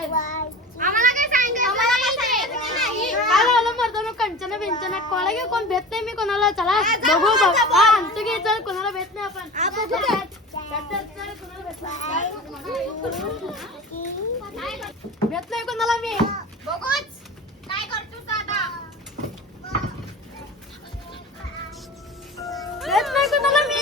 आम्हाला काय सांगितलं नाही. आलो मर्दानो कंचना बेंचना कोणाला कोण भेट नाही मी कोणाला. चला बघू बघ आमचं घे चल कोणाला भेट नाही आपण. भेट नाही कोणाला मी बघूच काय करतो दादा. भेट नाही कोणाला मी.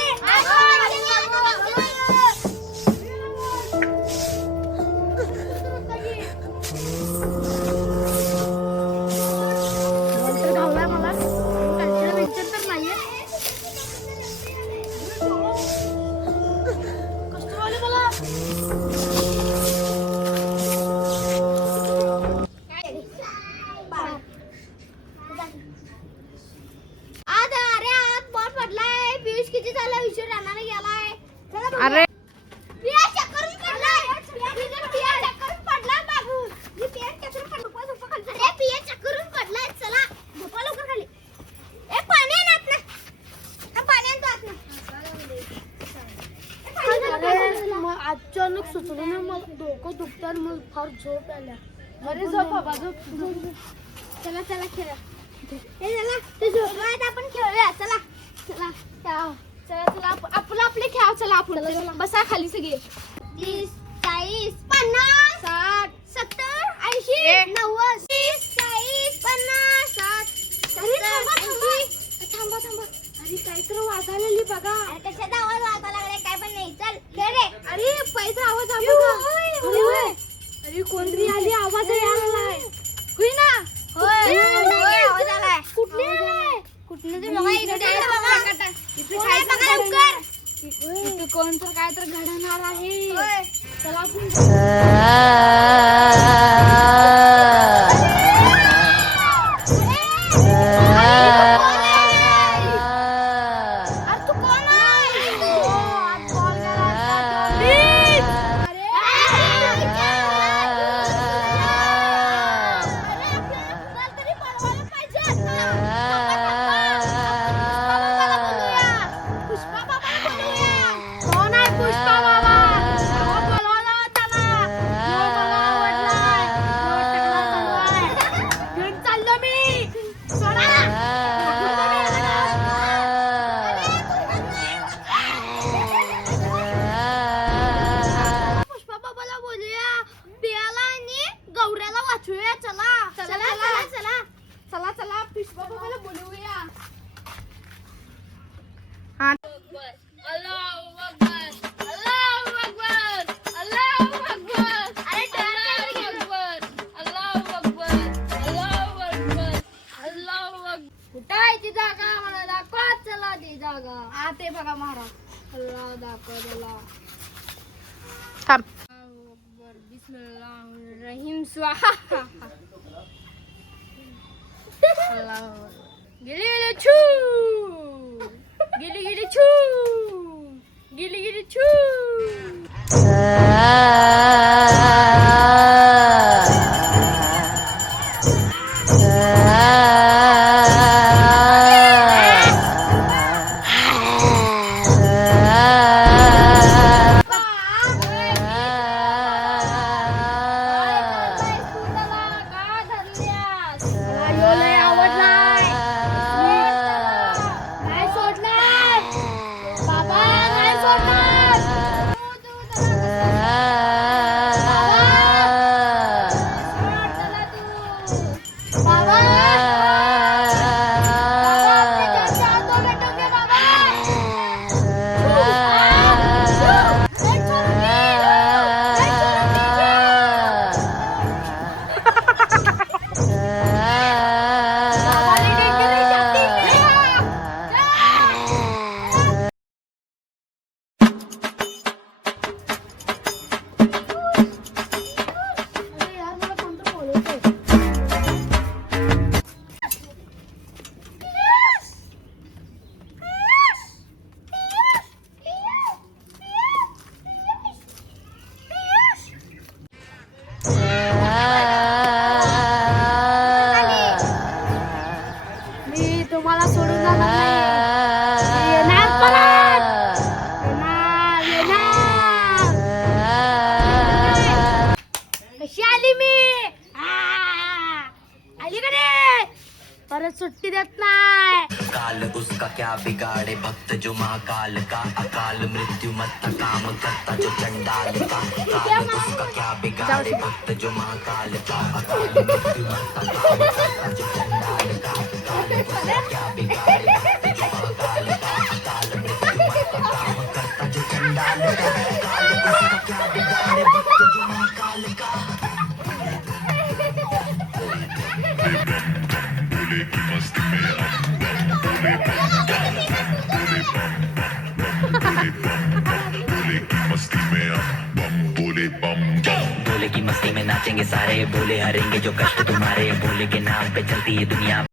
अरे अचानक सुचलं ना मला डोकं दुखतात मग फार झोप आल्या. अरे झोप बाबा झोप. चला चला खेळा. हे चला ते झोपवायत आपण खेळूया. चला चला चला चला आपण आपले खेळ. चला आपण बसा खाली सगळे. 30 40 50 60 70 80 90 30 40 50 60 70 थांबा थांबा. अरे काहीतरी वाजायला बघा. कशाचा आवाज वाजायला लागलाय काय पण नाही. चल खेळ रे. अरे पैसा आवाज आहे बघा. अरे कोणतरी आली आवाज यायलाय. होय ना. होय आवाज आलाय. कुठनं ते बघा इकडे बघा. इथे काय बघा लवकर. इथे कोण तर काय तर घडणार आहे. चला ते बघा महाराज. अल्लाह दाखव. थांब. बिस्मिल्लाहिर्रहमानिर्रहीम स्वाहा. गिली गिली छू गिली गिली छू गिली गिली छू. सुट्टी देत नाही. काल उसका क्या बिगाड़े भक्त जो महाकाल का अकाल मृत्यू मत काम करता जो चंडाल का काल उसका क्या बिगाड़े भक्त जो महाकाल का अकाल मृत्यू मत काम करता जो चंडाल का काल उसका क्या बिगाड़े भक्त जो महाकाल का अकाल मृत्यु मत काम करता जो चंडाल का काल उसका क्या बिगाड़े भक्त जो महाकाल का. भोले की मस्ती में नाचेंगे सारे भोले हरेंगे जो कष्ट तुम्हारे भोले के नाम पे चलती है दुनिया